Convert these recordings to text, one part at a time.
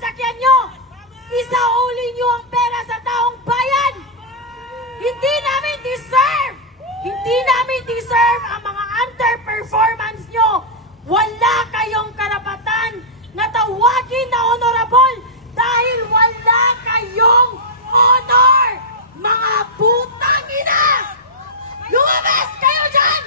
sasakyan nyo. Isauli nyo ang pera sa taong bayan. Hindi namin deserve. Hindi namin deserve ang mga underperformance nyo. Wala kayong karapatan na tawagin na honorable dahil wala kayong honor. Mga putang ina! Lumabas kayo dyan!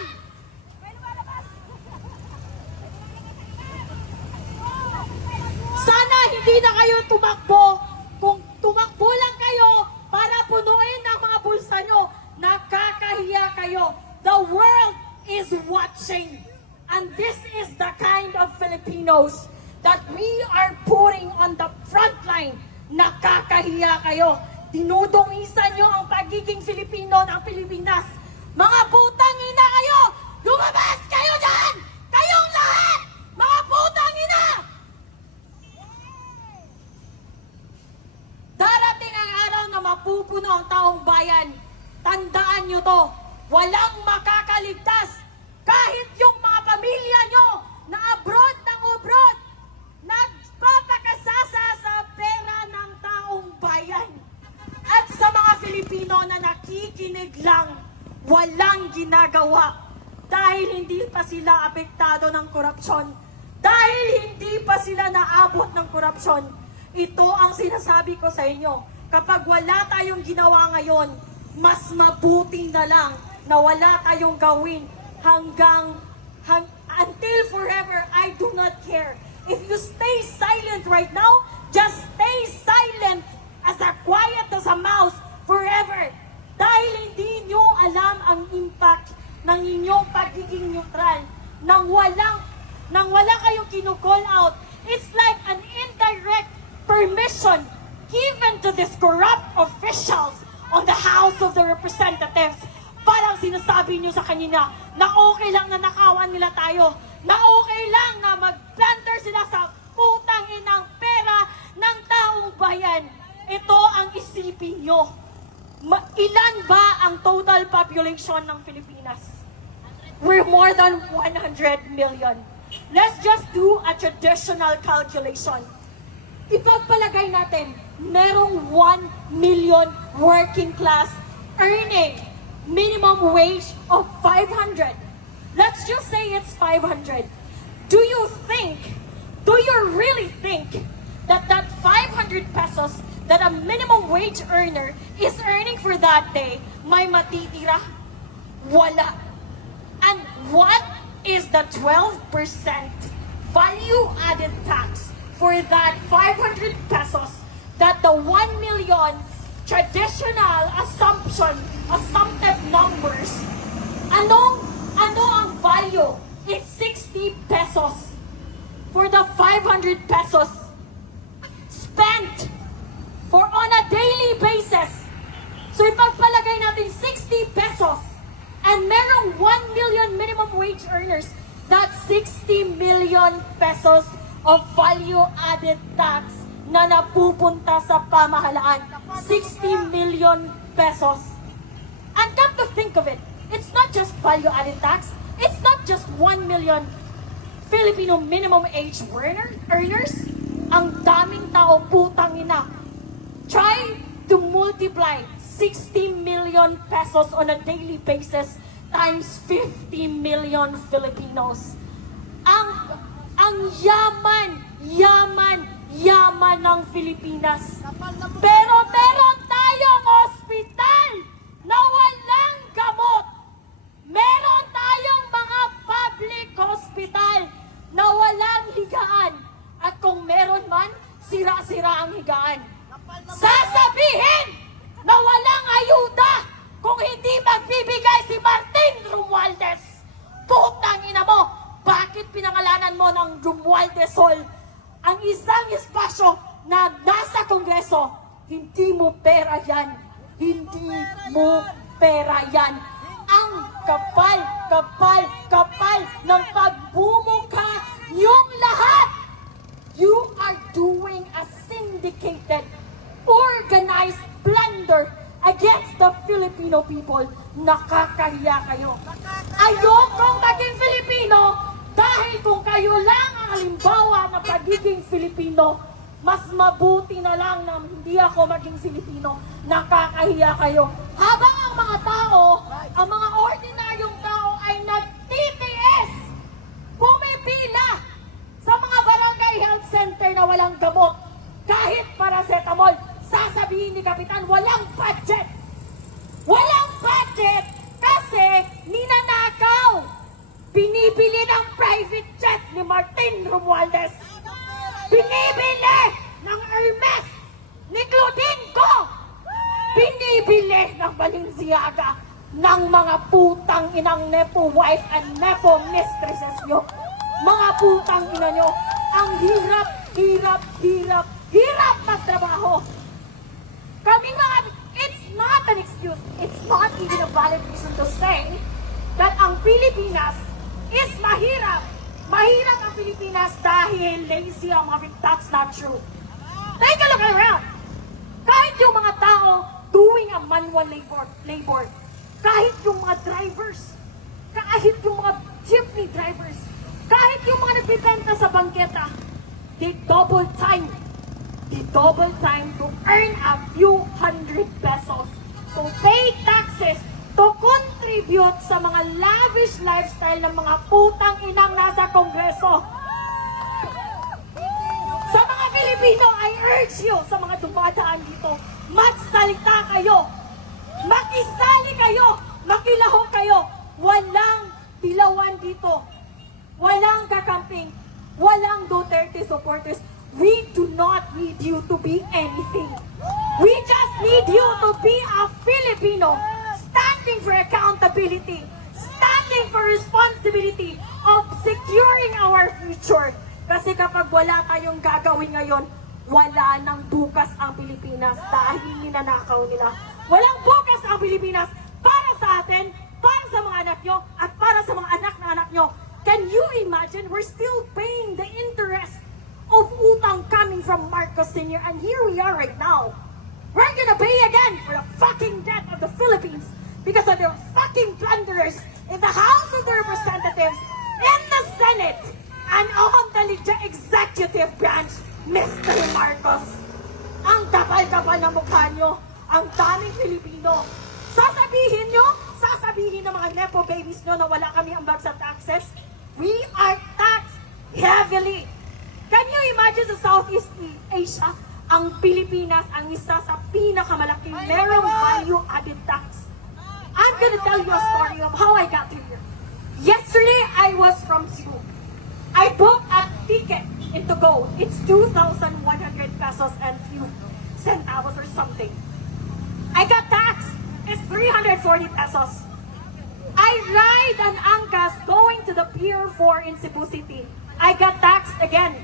Sana hindi na kayo tumakbo. Kung tumakbo lang kayo para punuin ang mga bulsa nyo, nakakahiya kayo. The world is watching. And this is the kind of Filipinos that we are putting on the front line. Nakakahiya kayo. Dinudungisan nyo ang pagiging Filipino ng Pilipinas. Mga putang ina kayo! Lumabas kayo dyan! Kayong lahat! Mga putang ina! Darating ang araw na mapupuno ang taong bayan. Tandaan nyo to. Walang makakaligtas. Kahit yung mga pamilya nyo na abroad ng abroad, nagpapakasasa sa pera ng taong bayan. At sa mga Filipino na nakikinig lang, walang ginagawa dahil hindi pa sila apektado ng korupsyon. Dahil hindi pa sila naabot ng korupsyon. Ito ang sinasabi ko sa inyo. Kapag wala tayong ginawa ngayon, mas mabuti na lang na wala tayong gawin until forever. I do not care. If you stay silent right now, just stay silent as quiet as a mouse forever. Dahil hindi nyo alam ang impact ng inyong pagiging neutral. Nang wala kayong kinu-call out, it's like an indirect permission given to these corrupt officials on the House of the Representatives. Parang sinasabi nyo sa kanina na okay lang na nakawan nila tayo, na okay lang na mag-planter sila sa putang inang pera ng taong bayan. Ito ang isipin nyo. Ilan ba ang total population ng Pilipinas? We're more than 100 million. Let's just do a traditional calculation. Ipagpalagay natin, merong 1 million working class earning minimum wage of 500. Let's just say it's 500. Do you really think that 500 pesos that a minimum wage earner is earning for that day may matitira? Wala. And what is the 12% value-added tax for that 500 pesos that the 1 million traditional assumptive numbers, ano ang value? It's 60 pesos for the 500 pesos spent for on a daily basis. So ipagpalagay natin 60 pesos and merong 1 million minimum wage earners, that's 60 million pesos of value-added tax na napupunta sa pamahalaan. 60 million pesos. And come to think of it, it's not just value-added tax, it's not just 1 million Filipino minimum age earners. Ang daming tao, putang ina. Try to multiply 60 million pesos on a daily basis times 50 million Filipinos. Ang yaman ng Pilipinas. Pero meron tayong ospital na walang gamot. Meron tayong mga public hospital na walang higaan. At kung meron man, sira-sira ang higaan. Sasabihin na walang ayuda kung hindi magbibigay si Martin Romualdez. Putang ina mo, bakit pinangalanan mo ng Romualdez Hall ang isang espasyo na nasa Kongreso? Hindi mo pera yan. Hindi mo pera yan. Ang kapal ng pagbumukha niyong lahat. You are doing a syndicated, organized plunder against the Filipino people. Nakakahiya kayo. Ayokong maging Filipino dahil kung kayo lang ang halimbawa ng pagiging Filipino, mas mabuti na lang na hindi ako maging Filipino. Nakakahiya kayo. Habang ang mga tao, ang mga ordinaryong tao ay nagtitiis, pumipila sa mga barangay health center na walang gamot. Kahit paracetamol, sasabihin ni Kapitan, walang budget. Walang budget kasi ninanakaw. Binibili ng private jet ni Martin Romualdez. Binibili ng Hermes ni Clodenco. Binibili ng Balenciaga ng mga putang inang nepo wife and nepo mistresses nyo. Mga putang ina nyo. Ang hirap, hirap, hirap, hirap magtrabaho. Kami mga, it's not an excuse. It's not even a valid reason to say that ang Pilipinas is mahirap. Mahirap ang Pilipinas dahil lazy ang mga Pilipino. That's not true. Take a look around. Kahit yung mga tao doing a manual labor, kahit yung mga drivers, kahit yung mga jeepney drivers, kahit yung mga nagbibenta sa bangketa, they double time to earn a few hundred pesos, to pay taxes, to contribute sa mga lavish lifestyle ng mga putang inang nasa Kongreso. Sa mga Pilipino, I urge you, sa mga dumadaan dito, magsalita kayo, makisali kayo, makilaho kayo. Walang dilawan dito. Walang kakamping. Walang Duterte supporters. We do not need you to be anything. We just need you to be a Filipino, standing for accountability, standing for responsibility of securing our future. Kasi kapag wala tayong gagawin ngayon, wala nang bukas ang Pilipinas dahil ninanakaw nila. Walang bukas ang Pilipinas para sa atin, para sa mga anak nyo, at para sa mga anak na anak nyo. Can you imagine? We're still paying the interest of utang coming from Marcos Sr. And here we are right now. We're gonna pay again for the fucking debt of the Philippines because of their fucking blunderers in the House of the Representatives, in the Senate, and on the executive branch, Mr. Marcos. Ang kapal-kapal na mukha nyo, ang daming Pilipino. Sasabihin ng mga nepo babies nyo na wala kami ambag sa taxes. We are taxed heavily. Can you imagine sa Southeast Asia, ang Pilipinas ang isa sa pinakamalaking merong value-added tax. I'm gonna tell you a story of how I got here. Yesterday, I was from Cebu. I booked a ticket to go. It's 2,100 pesos and few centavos or something. I got taxed. It's 340 pesos. I ride an Angkas going to the Pier 4 in Cebu City. I got taxed again.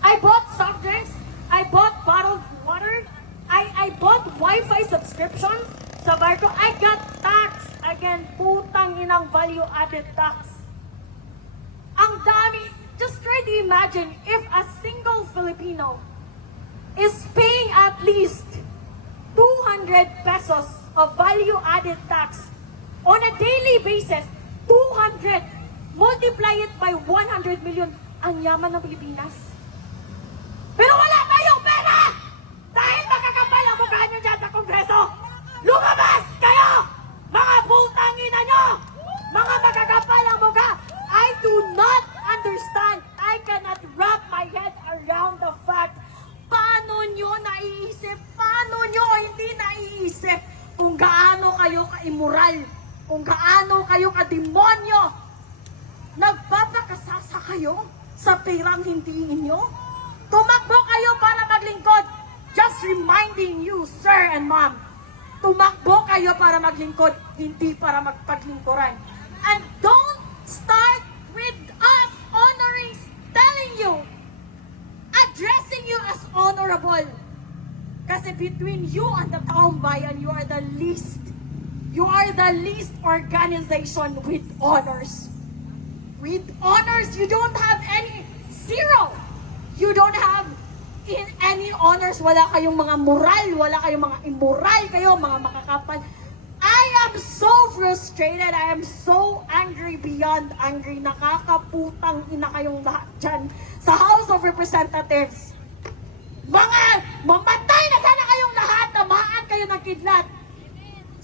I bought soft drinks. I bought bottled water. I bought Wi-Fi subscriptions sa barko. I got taxed again. Putang inang value-added tax. Ang dami. Just try to imagine if a single Filipino is paying at least 200 pesos of value-added tax on a daily basis. 200. Multiply it by 100 million. Ang yaman ng Pilipinas. Pero wala tayong pera! Dahil makakapal ang mukha nyo dyan sa Kongreso! Lumabas kayo! Mga putang ina nyo! Mga makakapal ang mukha! I do not understand. I cannot wrap my head around the fact paano nyo naiisip, paano nyo hindi naiisip kung gaano kayo ka-immoral, kung gaano kayo ka-demonyo. Nagpapakasasa kayo sa perang hindi inyo. Tumakbo kayo para maglingkod. Just reminding you, sir and ma'am, tumakbo kayo para maglingkod, hindi para magpaglingkuran. And don't start with us honoring, telling you, addressing you as honorable. Kasi between you and the taong bayan, you are the least. You are the least organization with honors. With honors, you don't have any, zero. You don't have any honors. Wala kayong mga moral, wala kayong mga immoral kayo, mga makakapal. I am so frustrated. I am so angry beyond angry. Nakakaputang ina kayong lahat dyan sa House of Representatives. Mga mamatay na sana kayong lahat, tamaan kayo ng kidlat.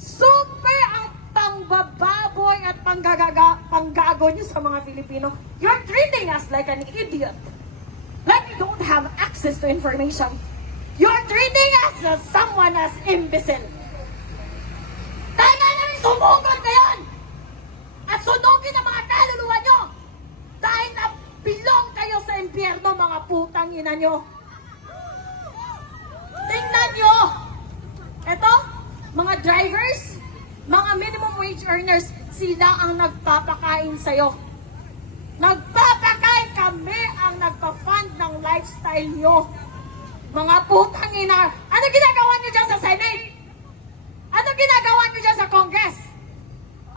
Super ang pangbababoy at panggago nyo sa mga Filipino. You're treating us like an idiot. Like we don't have access to information. You're treating us as someone as imbecile. Tama namin sumugod ngayon! At sunugin ang mga kaluluwa nyo! Dahil napilong kayo sa impyerno, mga putang ina nyo! Tingnan nyo! Eto, mga drivers, mga minimum wage earners, sila ang nagpapakain sa'yo. Nagpapakain, kami ang nagpa-fund ng lifestyle nyo. Mga putang ina, ano ginagawa nyo dyan sa Senate? Ano ginagawa nyo dyan sa Congress?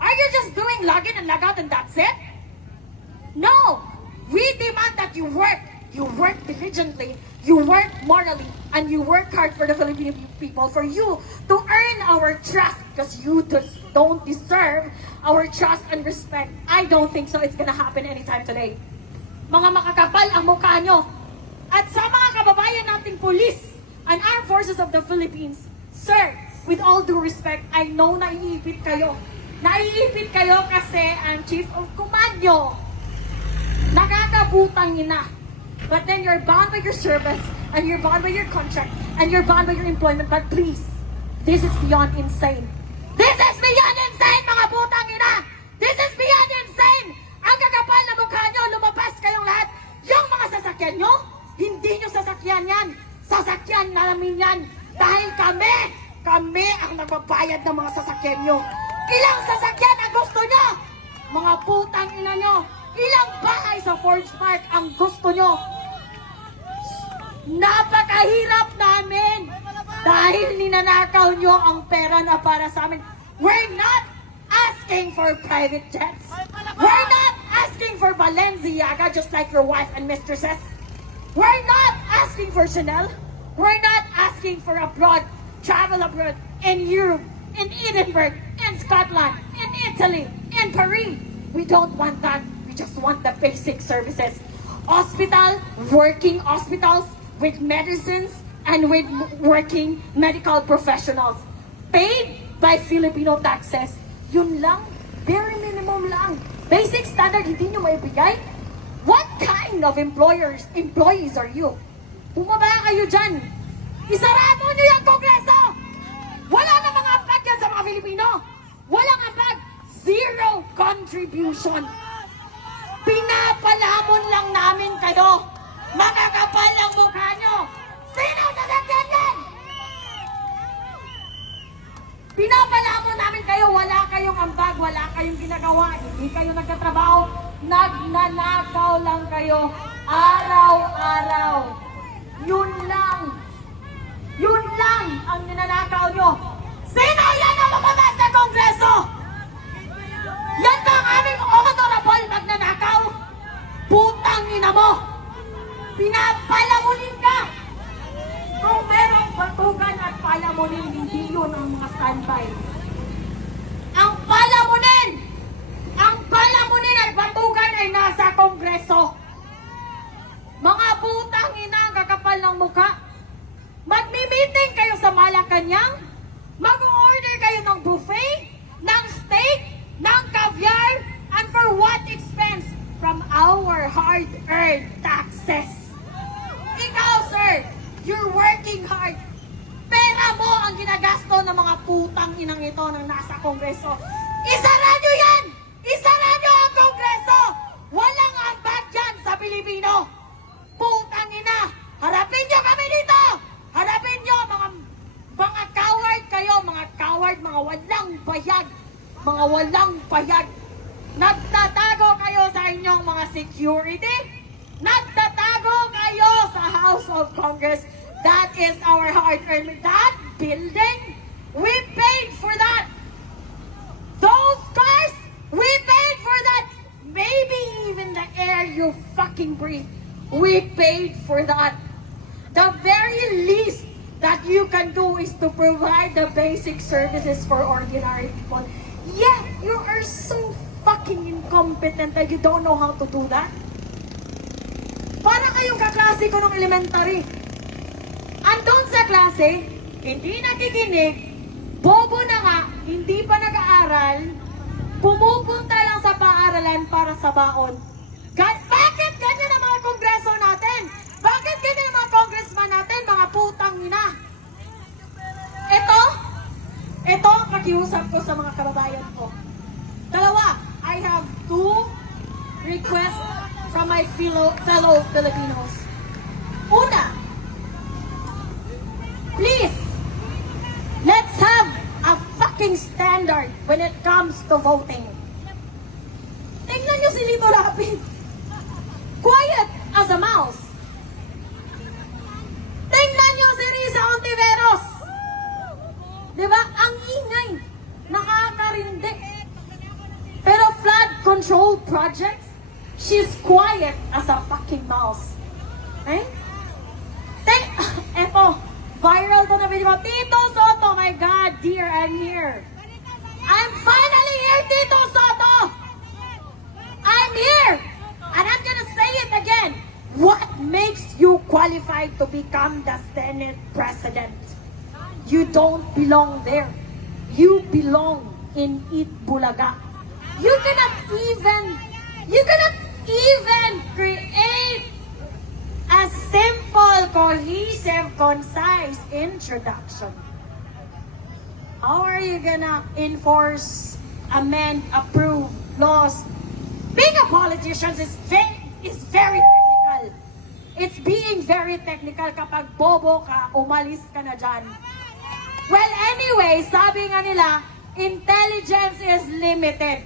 Are you just doing log in and log out and that's it? No! We demand that you work. You work diligently, you work morally, and you work hard for the Filipino people, for you to earn our trust, because you just don't deserve our trust and respect. I don't think so it's gonna happen anytime today. Mga makakapal ang mukha nyo. At sa mga kababayan nating police and armed forces of the Philippines, sir, with all due respect, I know naiipit kayo. Naiipit kayo kasi ang chief of command nyo nakakabutang ina. But then you're bound by your service, and you're bound by your contract, and you're bound by your employment. But please, this is beyond insane. This is beyond insane, mga putang ina! This is beyond insane! Ang kakapal na mukha nyo, lumabas kayong lahat. Yung mga sasakyan nyo, hindi nyo sasakyan yan. Sasakyan namin yan. Dahil kami ang nagbabayad ng mga sasakyan nyo. Ilang sasakyan ang gusto nyo? Mga putang ina nyo. Ilang bahay sa Forge Park ang gusto nyo? Napakahirap namin dahil ninanakaw nyo ang pera na para sa amin. We're not asking for private jets. We're not asking for Balenciaga just like your wife and mistresses. We're not asking for Chanel. We're not asking for travel abroad in Europe, in Edinburgh, in Scotland, in Italy, in Paris. We don't want that. We just want the basic services. Working hospitals with medicines and with working medical professionals. Paid by Filipino taxes. Yun lang. Very minimum lang. Basic standard, hindi nyo maibigay? What kind of employees are you? Bumaba kayo dyan. Isarado nyo yung Kongreso! Wala na mga ambag yan sa mga Filipino. Walang ambag. Zero contribution. Pinapalamon lang namin kayo. Mga kapal ang mukha nyo. Sino sasakyan yan? Pinapalamon namin kayo. Wala kayong ambag. Wala kayong ginagawa. Hindi kayo nagtatrabaho. Nagnanakaw lang kayo. Araw-araw. Yun lang. Yun lang ang ninanakaw nyo. Sino yan ang lumabas sa Kongreso? Yan ba ang aming honorable magnanakaw? Putang ina mo! Pinapalamunin ka! Kung merong batugan at palamunin, hindi yun ang mga standby. Ang palamunin at batugan ay nasa Kongreso. Mga putang ina ang kakapal ng mukha. Magmi-meeting kayo sa Malacanang, mag-order kayo ng buffet, ng steak, ng caviar, and for what expense? From our hard-earned taxes. Ikaw, sir, you're working hard. Pera mo ang ginagasto ng mga putang inang ito ng nasa Kongreso. Isara nyo yan! Isara nyo ang Kongreso! Walang ambag dyan sa Pilipino! Putang ina! Harapin nyo kami dito! Harapin nyo, mga coward kayo, mga coward, mga walang bayag. Mga walang bayag. Nagtatago kayo sa inyong mga security. Nagtatago kayo sa House of Congress. That is our hard-earned. That building, we paid for that. Those cars, we paid for that. Maybe even the air you fucking breathe, we paid for that. The very least that you can do is to provide the basic services for ordinary people. Yeah, you are so fucking incompetent that you don't know how to do that. Para kayong kaklase ko nung elementary. Andun sa klase, hindi nakikinig, bobo na nga, hindi pa nag-aaral, pumupunta lang sa paaralan para sa baon. Bakit ganyan ang mga kongreso natin? Bakit ganyan ang mga congressman natin, mga putang ina? Ito ang pakiusap ko sa mga kababayan ko. Dalawa, I have two requests from my fellow Filipinos. Una, please, let's have a fucking standard when it comes to voting. Tingnan nyo si Lito Lapid. Quiet as a mouse. Tingnan nyo si Risa Ontiveros. Diba? Ang ingay. Nakakarindi. Pero flood control projects, she's quiet as a fucking mouse. Eh? Eto, viral to na video. Tito Soto, my God, dear, I'm here. I'm finally here, Tito Soto! I'm here! And I'm gonna say it again. What makes you qualified to become the Senate President? You don't belong there. You belong in Itbulaga. You cannot even create a simple, cohesive, concise introduction. How are you gonna enforce, amend, approve laws? Being a politician is very technical. It's being very technical. Kapag bobo ka, umalis ka na dyan. Well, anyway, sabi nga nila, intelligence is limited.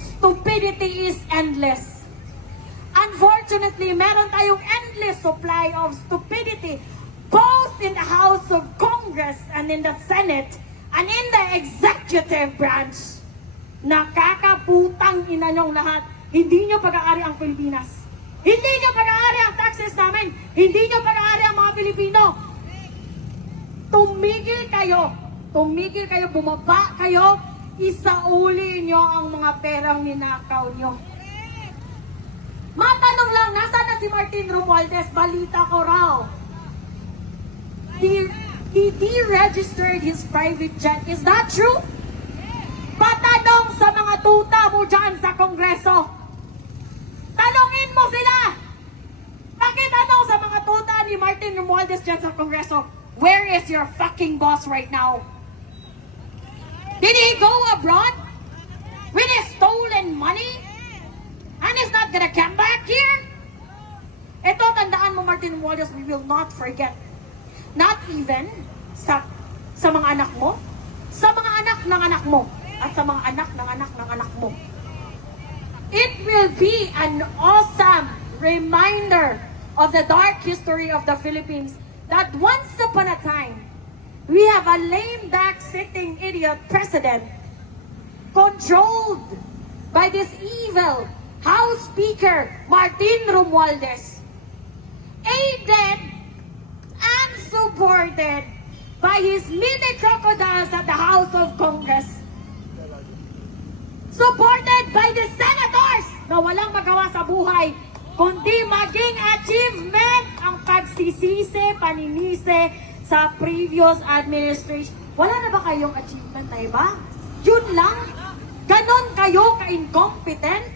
Stupidity is endless. Unfortunately, meron tayong endless supply of stupidity both in the House of Congress and in the Senate and in the executive branch. Nakakaputang ina nyong lahat. Hindi nyo pag-aari ang Pilipinas. Hindi nyo pag-aari ang taxes namin. Hindi nyo pag-aari ang mga Pilipino. Tumigil kayo, bumaba kayo, isauli nyo ang mga perang ninakaw nyo. Matanong lang, nasaan na si Martin Romualdez? Balita ko raw. He deregistered his private jet. Is that true? Patanong sa mga tuta mo dyan sa Kongreso. Tanungin mo sila. Pakitanong sa mga tuta ni Martin Romualdez dyan sa Kongreso. Where is your fucking boss right now? Did he go abroad with his stolen money? And he's not gonna come back here? Ito, tandaan mo, Martin Romualdez, we will not forget. Not even sa mga anak mo, sa mga anak ng anak mo, at sa mga anak ng anak ng anak mo. It will be an awesome reminder of the dark history of the Philippines that once upon a time, we have a lame duck sitting idiot president controlled by this evil House Speaker Martin Romualdez, aided and supported by his mini crocodiles at the House of Congress, supported by the senators na walang magawa sa buhay kundi maging achievement ang pagsisisi, paninisi sa previous administration. Wala na ba kayong achievement na iba? Yun lang? Ganon kayo ka-incompetent?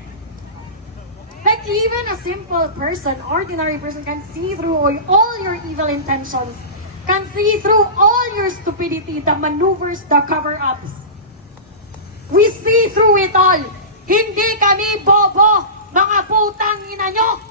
Like even a simple person, ordinary person can see through all your evil intentions, can see through all your stupidity, the maneuvers, the cover-ups. We see through it all. Hindi kami bobo, mga putang ina nyo.